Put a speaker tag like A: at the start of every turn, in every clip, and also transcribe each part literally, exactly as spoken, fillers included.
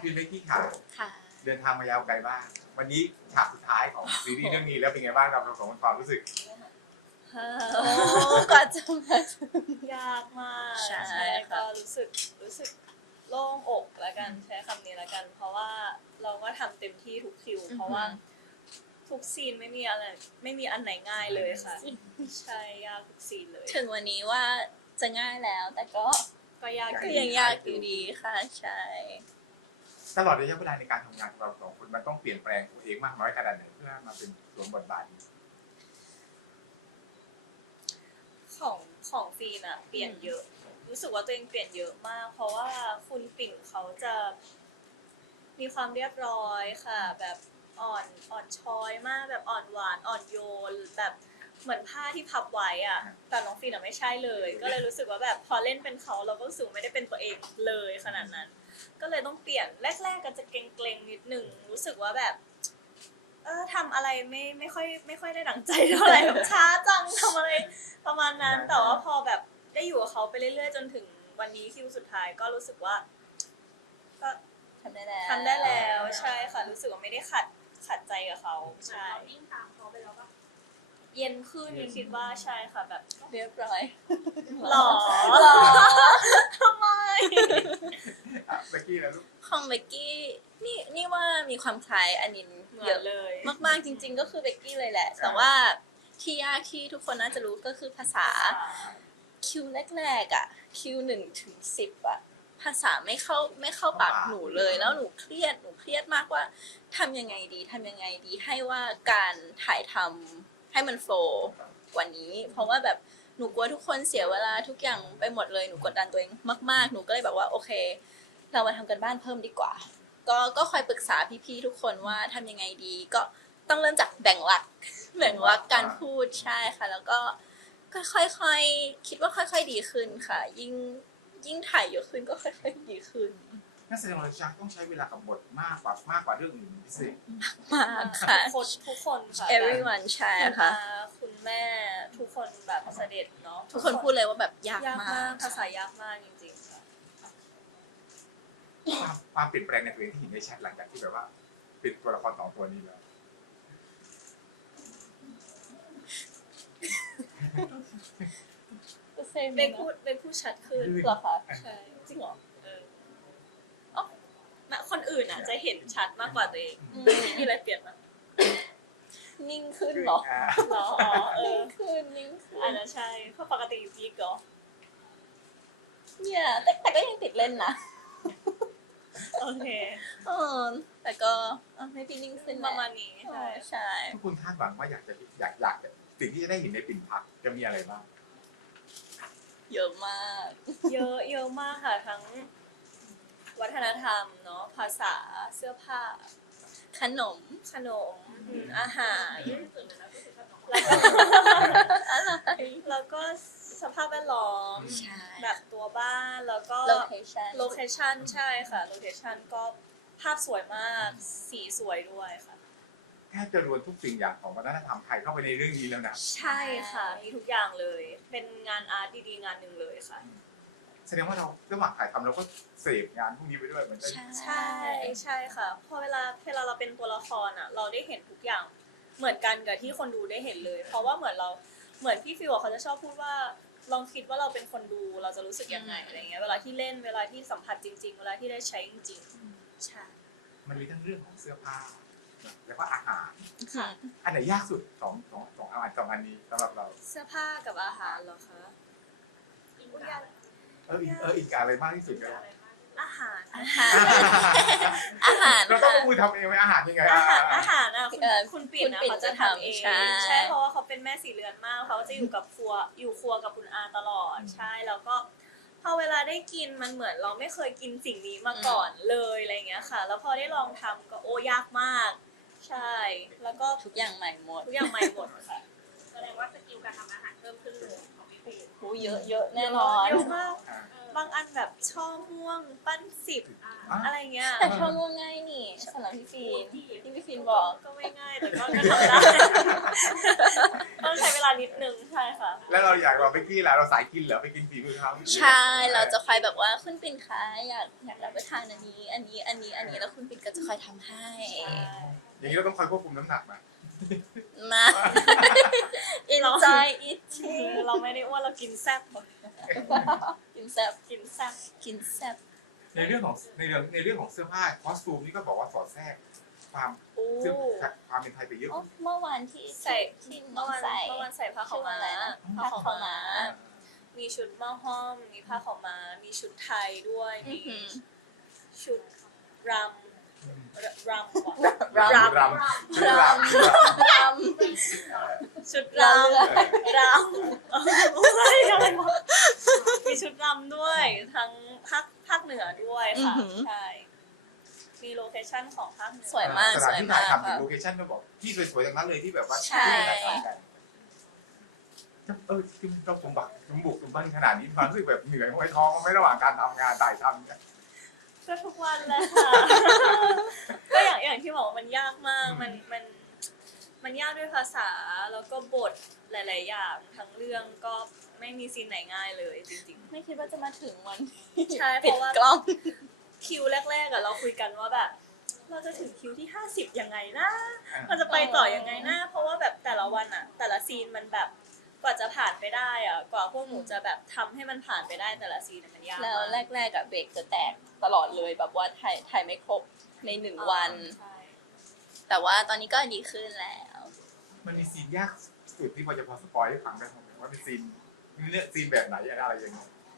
A: พี่เล็กที่ขา
B: ค่ะ
A: เดินทางมายาวไกลบ้างวันนี้ฉากสุดท้ายของซีรีส์เรื่องนี้แล้วเป็นไงบ้างเราสองคนความรู้สึก
B: โอ้ก็จะมาถึง
C: ยากมาก
B: ใช่
C: ใช่
B: ค่ะ
C: ก็รู้สึกรู้สึกโล่งอกแล้วกันใช้คำนี้แล้วกัน เพราะว่าเราก็ทำเต็มที่ทุกคิว เพราะว่าทุกซีนไม่มีอะไรไม่มีอันไหนง่ายเลยค่ะ ใช่ยากทุกซีนเลย
B: ถึงวันนี้ว่าจะง่ายแล้ว แต่ก็
C: ก็ยาก
B: ก็ยังยากอยู่ดีค่ะใช่
A: ตลอดระยะเวลาในการทำงานของเราสองคนมันต้องเปลี่ยนแปลงตัวเองมากน้อยขนาดไหนเพื่อมาเป็นสวมบทบาทนี้
C: ของของฟีนอะเปลี่ยนเยอะ รู้สึกว่าตัวเองเปลี่ยนเยอะมาก เพราะว่าคุณปิ่นเขาจะมีความเรียบร้อยค่ะ แบบอ่อนอ่อนช้อยมากแบบอ่อนหวานอ่อนโยนแบบเหมือนผ้าที่พับไว้อะแต่น้องฟีนอะไม่ใช่เลย ก็เลยรู้สึกว่าแบบพอเล่นเป็นเขาเราก็รู้สึกไม่ได้เป็นตัวเองเลยขนาดนั้น ก็เลยต้องเปลี่ยนแรกๆก็จะเกรงๆนิดหนึ่งรู้สึกว่าแบบเออทำอะไรไม่ไม่ค่อยไม่ค่อยได้ดั่งใจเท่าไหร่แบบช้าจังทำอะไรประมาณนั้น แต่ว่าพอแบบได้อยู่กับเขาไปเรื่อยๆจนถึงวันนี้คิวสุดท้ายก็รู้สึกว่าก็
B: ทำได้แล้ว
C: ทำได้แล้วใช่ค่ะรู้สึกว่าไม่ได้ขัดขัดใจกับเขาใช่
D: วิ่งตามเขาไปแล้วป่ะ
C: เย็นขึ้นคิดว่าใช่ค่ะแบบ
B: เรียบร้อย
C: หล่อหล่อทำไม
A: อ่ะเมื่อกี้แล้วลูก
B: ของเบกกี้นี่นี่ว่ามีความคล้ายอันนิน
C: เหมื
B: เย
C: อน
B: อะ
C: เลย
B: มากๆจริง ๆ ก็คือเบกกี้เลยแหละ แต่ว่าที่ยากที่ทุกคนน่าจะรู้ก็คือภาษาคิวแรกๆอ่ะคิวหนึ่งถึงสิบอ่ะภาษาไม่เข้าไม่เข้าปากหนูเลย แล้วหนูเครียดหนูเครียดมากว่าทำยังไงดีทำยังไงดีให้ว่าการถ่ายทำให้มันโฟล์กว่านี้ เพราะว่าแบบหนูกลัวทุกคนเสียเวลาทุกอย่างไปหมดเลยหนูกดดันตัวเองมากๆหนูก็เลยแบบว่าโอเค เรามาทำกันบ้านเพิ่มดีกว่า ก็ก็คอยปรึกษาพี่ๆทุกคนว่าทำยังไงดี ก็ต้องเริ่มจากแบ่งหลัก แบ่งหลักการพูดใช่ค่ะ แล้วก็ก็ค่อยๆคิดว่าค่อย ๆดีขึ้นค่ะ ยิ่งยิ่งถ่ายเยอะขึ้นก็ค่อยๆดีขึ้น
A: นักแสดงเราจะต้องใช้เวลากับบทมากกว่ามากกว่าเรื่องอื่นพิเศษ
B: มากค่ะ
C: ทุกคนทุกคนค่ะ
B: everyone ใช่
C: คุณ
B: ค่ะ
C: อาคุณแม่ทุกคนแบบเสด็จเนาะ
B: ทุกคนพูดเลยว่าแบบยาก
C: ยาก
B: มาม
C: าก กภาษายากมากจริงๆค่ะ
A: ความความเปลี่ยนแปลงในตัวเองที่เห็นได้ชัดหลังจากที่แบบว่าเป็นตัวละครสองตัวนี้แล้ว
C: เบนพูดเบนพูดชัดขึ้น
B: เหรอคะ
C: ใช่
B: จริงเหรอ
C: เอออ๋อณคนอื่นอ่ะจะเห็นชัดมากกว่าตัวเอง
B: อืม
C: มีอะไรเปลี่ยนไหม
B: นิ่งขึ้นเหรอ
A: อ่า
C: เหรออ๋อเออ
B: นิ่งขึ้นนิ่งขึ้
C: อาจ
B: น
C: จะใช่เพราะปกติอยู่พีกเหรอ
B: เนี่ยแต่แต่ก็ยังติดเล่นนะ
C: โอเค
B: เออแต่ก็เออไม่พี่นิ่งขึ้น
C: ประมาณ
B: แหล
C: นี้
B: เอ
C: ใช่
B: อใช่
A: ทุกคนคาดหวังว่าอยากจะอยากอยากสิ่งที่จะได้เห็นในปิ่นพักจะมีอะไรบ้าง
B: เยอะมาก
C: เยอะเยอะมากค่ะทั้งวัฒนธรรมเนาะภาษาเสื้อผ้า
B: ขนม
C: ขนมอาหาร
D: ที่สุดเลยนะก็คือขนม
C: แล้วก็
B: อะไร
C: แล้วก็สภาพแวดล้อม
B: ใช่
C: แบบตัวบ้านแล้วก็
B: โลเคชั่น
C: โลเคชันใช่ค่ะโลเคชันก็ภาพสวยมากสีสวยด้วยค่ะ
A: แทบจะรวมทุกสิ่งอย่างของวัฒนธรรมไทยเข้าไปในเรื่องนี้แล้วนะ
C: ใช่ค่ะ มีทุกอย่างเลย เป็นงานอาร์ตดีๆ งานหนึ่งเลยค่ะ
A: แสดงว่าเราระหว่างถ่ายทำเราก็เสพงานพวกนี้ไปด้วยเหมือนกัน
B: ใช่
C: ใช่ใช่ค่ะพอเวลาเวลาเราเป็นตัวละครอ่ะ เราได้เห็นทุกอย่างเหมือนกันกับที่คนดูได้เห็นเลย เพราะว่าเหมือนเราเหมือนพี่ฟิวอะเขาจะชอบพูดว่าลองคิดว่าเราเป็นคนดูเราจะรู้สึกยังไงอะไรเงี้ยเวลาที่เล่นเวลาที่สัมผัสจริง ๆ เวลาที่ได้ใช้จริงๆใช่
A: มันมีทั้งเรื่องของเสื้อผ้าแล้วก็อาหาร
B: ค่ะ
A: อันไหนยากสุดสองสองสองอาหารสองอันนี้สำหรับเรา
C: เสื้อผ้ากับอาหารเหรอคะ
D: กิน
C: อุ๊ย
D: กั
C: ยาน ก
A: เอออีกเอออีกอะไรมากที่สุดกัน
D: อะไรมาก
C: อาหาร
B: อาหาร อาหาร
A: เราต้อง
B: ค่ะ
A: มือทำเองไหมอาหารยังไง
C: อาหาร
A: อ่ะ
C: อาหารอ่ะคุณ
B: เอ่อ
C: คุณปิ่น
B: คุณ
C: นะ
B: ปิ่น
C: เขาจะ
B: จะ
C: ทำ
B: ทำ
C: เอง
B: ใช่
C: ใช่เพราะว่าเขาเป็นแม่สีเรือนมากเขาจะอยู่กับครัวอยู่ครัวกับคุณอาตลอดใช่แล้วก็พอเวลาได้กินมันเหมือนเราไม่เคยกินสิ่งนี้มาก่อนเลยอะไรอย่างเงี้ยค่ะ แล้วพอได้ลองทำก็โอ้ยากมาก ใช่ แล้วก็
B: ทุกอย่างใหม่หมด
C: ทุกอย่างใหม่หมดค่ะ
D: แสดงว่าสกิลการทำอาหารเพิ่มขึ้นเลยของพี่ปี
B: หูเยอะเยอะแน่นอน
C: เยอะมาก
A: อ่า
C: บางอันแบบช่อม่วงปั้นสิบ
D: อ่า
A: อ่ะ
C: อะไรเงี้ย
B: แต่ชอบง่วงง่ายนี่สำหรับพี่ฟีนที่พี่ฟีนบอก
C: ก็ไม่ง่ายแต่ก็ก็ทำได้ ต้องใช้เวลานิดนึงใช่ค่ะ
A: แล้วเราอยากเราไปกินแล้วเราสายกินเหรอไปกินฝีมือเขา
B: ใช่เราจะคอยแบบว่าคุณปิ่นคะอยากอยากรับประทานอันนี้ อันนี้อันนี้อันนี้แล้วคุณปิ่นก็จะคอยทำให้
A: อย่างนี้เราต้องคอยควบคุมน้ำหนักมา
B: มา enjoy eating
C: เราไม่ได้อ้วนเรากินแซ่บ
B: กินแซ่บ
C: กินแซ่บ
B: กินแซ่บ
A: ในเรื่องของในเรื่องในเรื่องของเสื้อผ้าคอสตูมนี่ก็บอกว่าสอดแทรกความ
C: อู้
A: เสื้อความเป็นไทยไปเยอะ
B: อ๋อเมื่อวานที่
C: ใส่
B: ที่น้
C: เมื่
B: อ
C: อง วาน
B: ใส่
C: เมื่อวานใส่ผ้าขาวม้า
B: ชื่ออะไรนะ
C: ผ้าขาว
B: ผ้าขาวม้า
C: ม้า มีชุดหม้อห้อม มีผ้าขาวม้า มีชุดไทยด้วย
B: อื้
C: มี
B: อหือ
C: ชุดรำรำว่ะ
B: รำ
A: รำรำชุดรำชุดรำ
B: ร
C: ชุด
B: ำ
C: ร
B: รำ
C: ำรำอะไรอะไรวะมีชุดรำด้วย ทั้งภาคภาคเหนือด้วยค่ะ
B: อือหือ
C: ใช่ มีโลเคชั่นของภาคเหนือ
B: สวยมาก
A: สถานที่ถ่ายทำถึ
B: ค่ะ
A: งโลเคชั่นก็บอกที่สวยๆอย่างนั้นเลยที่แบบว่า
B: ใช่
A: ที่ถ่ายทำกันเออที่เราสมบัติสมบุกสมบันขนาดนี้ความรู้สึกแบบเหนื่อยห้อยท้องไหม่ระหว่างการทำงานถ่ายทำเนี่ย
C: ก็ทุกวันแหละค่ะ ก็อย่างอย่างที่บอกว่ามันยากมาก มันมันมันยากด้วยภาษาแล้วก็บทหลาย ๆ อย่างทั้งเรื่องก็ไม่มีซีนไหนง่ายเลยจริง
B: ไม่คิดว่าจะมาถึงวัน
C: ๆ ใช่เพ
B: ปิด
C: ราะว่าก
B: ล้อง
C: คิวแรก ๆอะเราคุยกันว่าแบบ เราจะถึงคิวที่ห้าสิบยังไงนะมันจะไปต่อยังไงนะเพราะว่าแบบแต่ละวันอะแต่ละซีนมันแบบกว่าจะผ่านไปได้อะกว่าพวกหนูจะแบบทำให้มันผ่านไปได้แต่ละซีนอะมันยาก
B: แล้ว
C: มาก
B: แรกๆอะเบรกจะแตกตลอดเลยแบบว่าถ่ายถ่ายไม่ครบในหนึ่งวัน
C: ใช่
B: แต่ว่าตอนนี้ก็ดีขึ้นแล้ว
A: มันมีซีนยากสุดที่พอจะพอสปอยให้ฟังได้ไหมว่าเป็นซีนเลือกซีนแบบไหนอะไรยังไง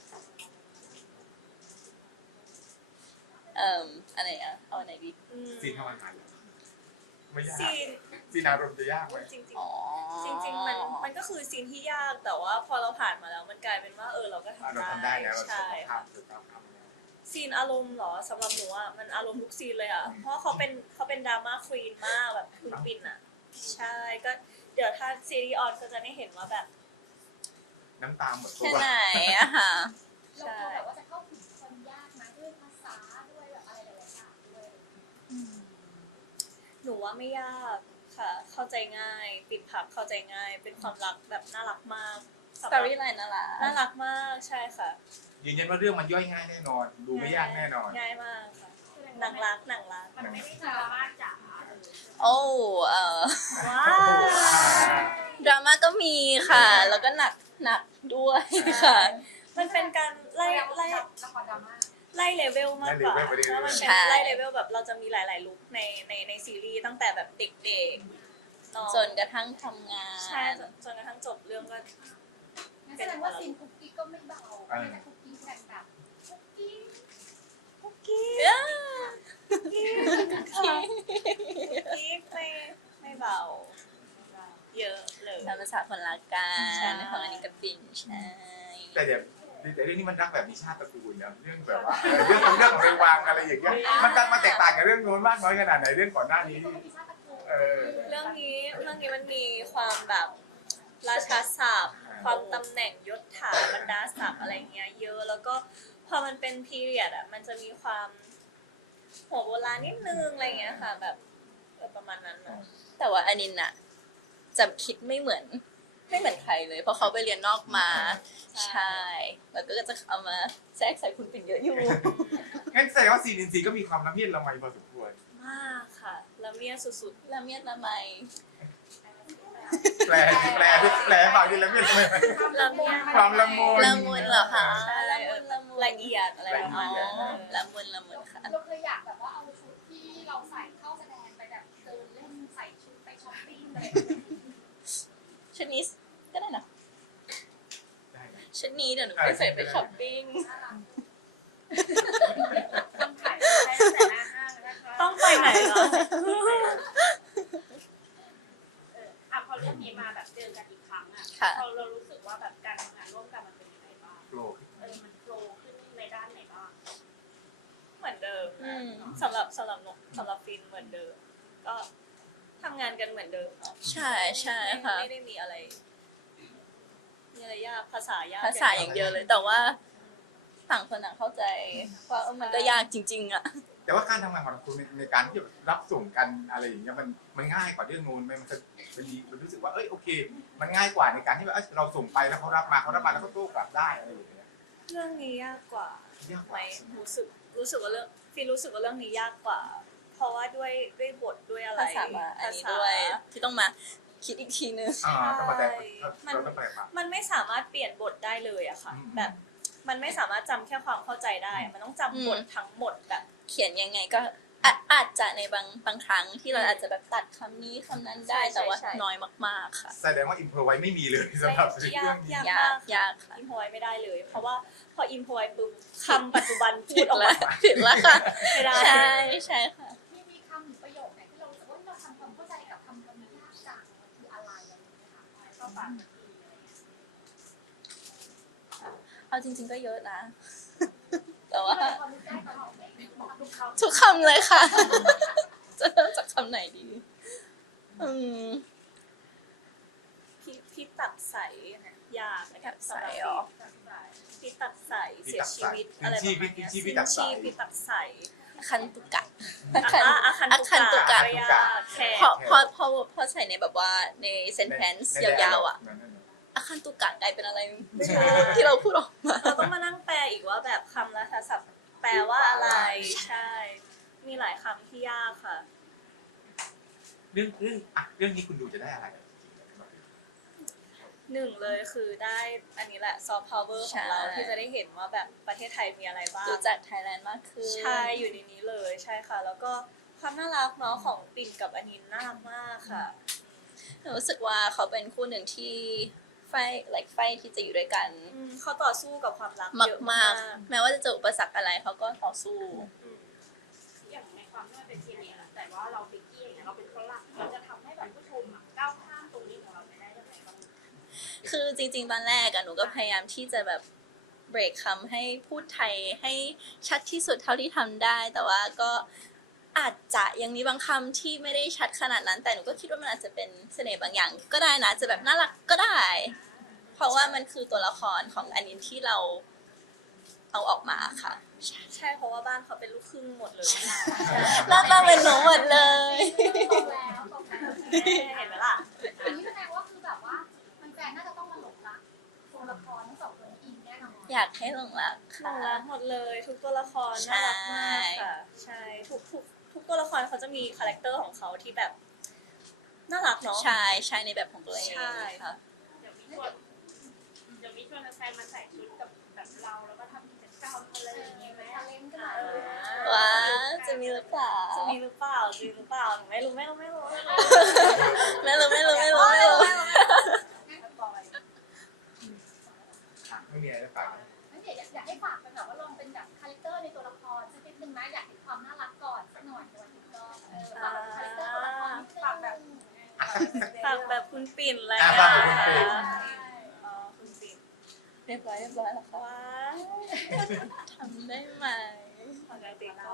B: เอ่ออะไรอะเอาไหนดี
C: อืม
A: ซีนทำอาหารเหรอไม่ยาก
C: ซีน
A: ซีนอารมณ์จะยากไหม
C: จริงๆ
B: อ๋อ
C: จริงๆ มันมันก็คือซีนที่ยากแต่ว่าพอเราผ่านมาแล้วมันกลายเป็นว่าเออเราก็
A: อ่ะ
C: ทำ
A: เรา
C: ได้
A: ทำได้แล้วเรา
C: ใช่
A: ทำ
C: ค่ะ
A: ทำถูกต้องทำแล้ว
C: ซีนอารมณ์เหรอสำหรับหนูอ่ะมันอารมณ์ทุกซีนเลยอ่ะเพราะว่าเขาเป็นเขาเป็นดราม่าควีนมากแบบคุณปินอ่ะใช่ก็เดี๋ยวถ้าซีรีส์ออนก็จะได้เห็นว่าแบบ
A: น้ำตาหมดตั
B: แค่
A: ว
B: ไหนอะค่ะ
D: เรากลัวแบบว่าจะเข้าถึงคนยากนะด้วยภาษาด้วยแบบอะไรหลายๆอย่างด้วย
C: หนูว่าไม่ยากค่ะ เข้าใจง่ายปิดผักเข้าใจง่าย เป็นความรักแบบน่ารักมาก
B: สตอรี่ไลน์น่ารัก
C: น่ารักมากใช่ค่ะ
A: ยืนยันว่าเรื่องมันย่อยง่ายแน่นอน ดูไม่ยากแน่นอน
C: ง่ายมากค่ะหนังรักหนังรัก
D: มันไม่ได้ดราม่าจ๋าเออ
B: โอ้เอ่อ
C: ว้า
B: ดราม่าก็มีค่ะ แล้วก็หนักหนักด้วยค่ะ
C: มันเป็นการไล่ไล่
D: ละครดราม่า
C: ไล่เลเวลมากกว่า
A: ไล่เลเวลไปเรื่อยๆ
C: แล้วมันเป็น
B: ใช่
C: ไล่เลเวลแบบเราจะมีหลาย ๆ ลุคในในในซีรีส์ตั้งแต่แบบเด็กๆน้อง
B: จนกระทั่งทำงาน
C: ใช่จนจนกระทั่งจบเรื่องก็
D: งั้นแสดงว่าซีนคุกกี้ก็ไม่เบาไม่แต่คุกกี้แต่แบบคุกกี้
C: คุกกี้
B: เอ้ย
C: คุกกี้ค่ะคุกกี้ไม่ไม่เบา เยอะเลย
B: ตามภาษาคนรักกั
C: ใช่
B: นของอันนี้กับปิ่นใช่
A: แต่เดี๋ยวแต่เรื่องนี้มันรักแบบมีชาติตระกูลนะเรื่องแบบว่าเออเรื่องของเรื่องของเรวางอะไรอย่างเงี้ยมันต่างมันแตกต่างกับเรื่องโน้นมากน้อยขนาดไหนเรื่องก่อนหน้านี้
D: ก็ไม่มีชาติตระกูล
A: เออ
C: เรื่องนี้เรื่องนี้มันมีความแบบราชาศัพท์ความตำแหน่งยศถาบรรดาศักดิ์อะไรเงี้ยเยอะแล้วก็พอมันเป็นพีเรียดอ่ะมันจะมีความหัวโบราณนิดนึงอะไรเงี้ยค่ะแบบเออประมาณนั้นเนอะ
B: แต่ว่าอันนินอะจะคิดไม่เหมือนไม่เหมือนใครเลย เพราะเขาไปเรียนนอกมา ใช่ แล้วก็จะเอามาแทรกใส่คุณปิ่นเยอะอยู่
A: งั้นแสดงว่าซีนอินซีก็มีความละเมียดละไมพอสมควร
C: มากค่ะละเมียดสุด
B: ละเมียดละไม
A: แปลแปลแปลฟังดิละเมียดละไม
C: ๆละเมียด
A: ความละมุน
B: ละมุนเหรอคะ
C: ใช่
B: ละมุนละมุน
C: ละเอียดอะไรประ
B: อ๋
C: มา
B: อ
C: ณนั้นเออ
B: ละมุนละมุนค่ะ
D: เราเคยอยากแบบว่าเอาชุดที่เราใส่เข้าแสดงไปแบบเดินเล่นใส่ชุดไปช้อปปิ้งอะไรแบบนี้
B: ชุดนี้ก็ได้นะ
A: ได้นะ
B: ชุดนี้เดี๋ยวหนูไปใส่ไปช้อปปิ้ง
D: น่ารักคนถ่ายได้ตั้งแต่หน้าห้างเลยนะคะ
C: ต้องไปไหนเหรอ
D: เอออ่ะพอเรื่องนี้มาแบบเจอกันอีกครั้งอ่ะ
B: ค่ะ
D: เราเรารู้สึกว่าแบบการทำงานร่วมกันมันเป็นยังไงบ้าง
A: โปร
D: เออมันโฟลว์ขึ้นในด้านไหนบ้าง
C: เหมือนเดิม
B: อืม
C: สำหรับสำหรับหนูสำหรับฟินเหมือนเดิม ก็ทำงานกันเหมือนเดิมเนาะ
B: ใช่ใช่ค่ะ
C: ไม่ได้มีอะไร มีอะไรยากภาษายาก
B: ภาษาอย่างเดียวเลย แต่ว่าต่างคนต่างเข้าใจว่าเออมันก็ยากจริง ๆอะ
C: ใ
A: แต่ว่าการทำงานของคุณในในการที่จะรับส่งกันอะไรอย่างเงี้ยมันมันง่ายกว่าเรื่องนู้นไหมมันมันดีมันรู้สึกว่าเอ้ยโอเค มันง่ายกว่าในการที่ว่าเอ้ยเราส่งไปแล้วเขารับมาเขารับมาแล้วเขาโต้กลับได้อะไรอย่างเงี้ย
C: เรื่องนี้ยากกว่าย
A: ากก
C: ไหม
A: ว่า
C: รู้สึกรู้สึกว่าเรื่องฟีรู้สึกว่าเรื่องนี้ยากกว่า เพราะว่าด้วยด้วยบทด้วยอะไร
B: ภาษามาอันนี้
C: ภาษา
B: ด้วยที่ต้องมาคิดอีกทีนึง
A: อ่าต้องมาแต่
C: มัน
A: เราต้องแปลความ
C: มันไม่สามารถเปลี่ยนบทได้เลยอะค่ะ
A: อืม
C: แบบมันไม่สามารถจำแค่ความเข้าใจได้ มันต้องจำบททั้งหมดแบบ
B: เขียนยังไงก็อาอาจจะในบางบางครั้งที่เราอาจจะแบบตัดคำนี้คำนั้นได้
C: ใช่ใช่
B: แต่ว่า
C: ใช่
B: น้อยมากๆค่ะ
A: แสดงว่าอินโพรไว้ไม่มีเลยสำหรับเรื่องนี้
C: ยาก
B: ยากยากค่ะ
C: อินพอยไม่ได้เลย เพราะว่าพออินพอยปุ๊บคำปัจจุบันพู
B: ผิ
C: ด
B: ด
C: ออก
B: แล้
C: มาว
B: ผิดแล้วค่ะ
C: ไม่ได้
B: ใช่ใช่ค่ะ
D: มีมีคำหรือประโยคไหนที่เรารู้สึกว่าเราทำความเข้าใจกับคำคำนี้ยากจังมันคืออะไรอะไรอย่างเงี้ยค่ะเข้าปากมันดีอะไรอย่างเงี้ย
B: เอาจริง ๆก็เยอะนะ แต่ว่า
D: พอนึกได้ตลอดเลยทุกคำ
B: ทุกคำเลยค่ะ จะเริ่มจากคำไหนดี อืม
C: พี่พี่ตัดใสยากนะ
B: ตัดใส
C: สำหรับ
B: เหรอ
C: พี่ตัดใส
A: พี่
C: เสีย
A: ตัดใส
C: ชีวิตอะไรประมาณเนี้ย
A: พี่พี่ตัดใส
C: ชีพี่ตัดใส
B: คันตุกะ
C: อาคาอาคัน
B: อาคันตุกะ
C: ก็ยากแค่
B: พอพอพอพอใส่ในแบบว่าใน sentence ยาวๆอ่ะอาคันตุกะกลายเป็นอะไรไม่รู้ที่เราพูดออกมา
C: เราต้องมานั่งแปลอีกว่าแบบคำรัฐศัพท์แปลว่าอะไร ใช่ มีหลายคำที่ยากค่ะ
A: เรื่องเรื่องอ่ะเรื่องนี้คุณดูจะได้อะไร
C: หนึ่งเลยคือได้อันนี้แหละซอฟต์พาวเวอร์ของเรา
B: ใช่
C: ที่จะได้เห็นว่าแบบประเทศไทยมีอะไรบ้าง
B: รู้จักไทยแลนด์มากขึ้น
C: ใช่อยู่ในนี้เลยใช่ค่ะ แล้วก็ความน่ารักเนาะของปิ่นกับอนินน่ารักมากค่ะ
B: หนูรู้สึกว่าเขาเป็นคู่หนึ่งที่ไฟ like ไฟที่จะอยู่ด้วยกัน
C: อืมเขาต่อสู้กับความรัก
B: มาก
C: เยอะ
B: มาม
C: าก ก
B: ๆ แม้ว่าจะเจออุปสรรคอะไรเขาก็ต่อสู้
C: อืม
E: อย่างในความที่มันเป็นทีเนียแต่ว่าเราเป็นกี้อย่างเงี้ยเราเป็นฝรั่งเราจะทำให้แบบผู้ชมอะก้าวข้ามตรงนี้ของเราไปได้ยังไงบ้าง
B: คือจริงๆ ตอนแรกอะหนูก็พยายามที่จะแบบเบรกคำให้พูดไทยให้ชัดที่สุดเท่าที่ทำได้ แต่ว่าก็อาจจะยังมีบางคำที่ไม่ได้ชัดขนาดนั้น แต่หนูก็คิดว่ามันอาจจะเป็นเสน่ห์บางอย่างก็ได้นะจะแบบน่ารักก็ได้ เพราะว่ามันคือตัวละครของอันนี้ที่เราเอาออกมาค่ะ
C: ใช่เพราะว่าบ้านเขาเป็นลูกครึ่งหมดเลย
B: หน้าตาเป็นหนูหมดเลย
D: ตรงแล้วตรงแล้ว
C: เห็นไหมล่ะ
D: อันนี้แสดงว่าคือแบบว่าแฟนๆน่าจะต้องมาหลงรักตัวละครทั้งสองคนนี้อินแน่นอน
B: อยากให้หลงรัก
C: น่า
B: ค่ะ
C: รักหมดเลยทุกตัวละคร
B: ใช่
C: น่ารักมากค่ะ ใช่ทุกทุกทุกตัวละครเขาจะมีคาแรคเตอร์ของเขาที่แบบน่ารักเนาะ
B: ใช่ใช่ในแบบของตัวเอง
C: ใช่
B: ค่ะ
E: เดี๋ยวมีชวนเดี๋ยวมีชวนแฟนมาใส่ชุดกับแบบเราแล้วก็ทำกิจกรรมอะไรอย่างเงี้ยไหม
D: ทาเลนต์กันหน่อย
B: ว้าจะมีหรือเปล่า
C: จะมีหรือเปล่าจะมีหรือเปล่าหนูไม่รู้ไม่รู้ไม่รู้ไม่รู้
B: ไม่รู้ไม่รู้ไม่รู้ไม่รู้
A: ไม่มีอะไรจะฝาก
D: งั้นเดี๋ยวอยากให้ฝากเป็นแบบว่าลองเป็นแบบคาแรคเตอร์ในตัวละครสักนิดนึงนะอยากเห็นความน่ารักก่อนสักหน่อยในวันนี้ก็เออฝากแบบคาแรคเตอร์ตัวละครนิดนึง
E: ฝากแบบ
C: ฝากแบบคุณปิ่นอะไร
A: อ่ะฝากแบบคุณปิ่น
C: อ๋อคุณปิ่น
B: เรียบร้อยเรียบร้อยแล้วค่ะ
C: ว้า
B: ทำได้ไหม
C: ปกติก็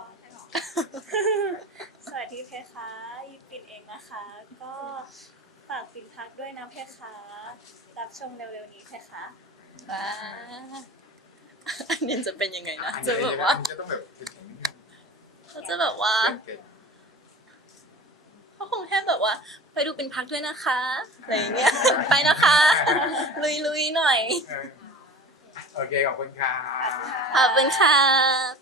C: สวัสดีเพคะยิปปิ่นเองนะคะ ก็ฝากปิ่นพักด้วยนะเพคะ รับชมเร็วๆนี้เพคะ
B: ว้าอันนี้จะเป็นยังไงนะ
A: อัน
B: จะ
A: นี้
B: แบบว่า
A: อันนี้จะต้องแบบเป็นอย่างนี้
B: เขาจะแบบว่า
A: เก่ง
B: เขาคงแค่แบบว่า ไปดูเป็นพักด้วยนะคะอะไรอย่างเงี้ยไปนะคะ ลุยลุยๆหน่อย
A: ๆเออโอเคขอบคุณค่ะ
B: ขอบคุณค่ะ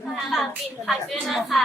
B: ฝากปิ่นพักด้วยนะคะ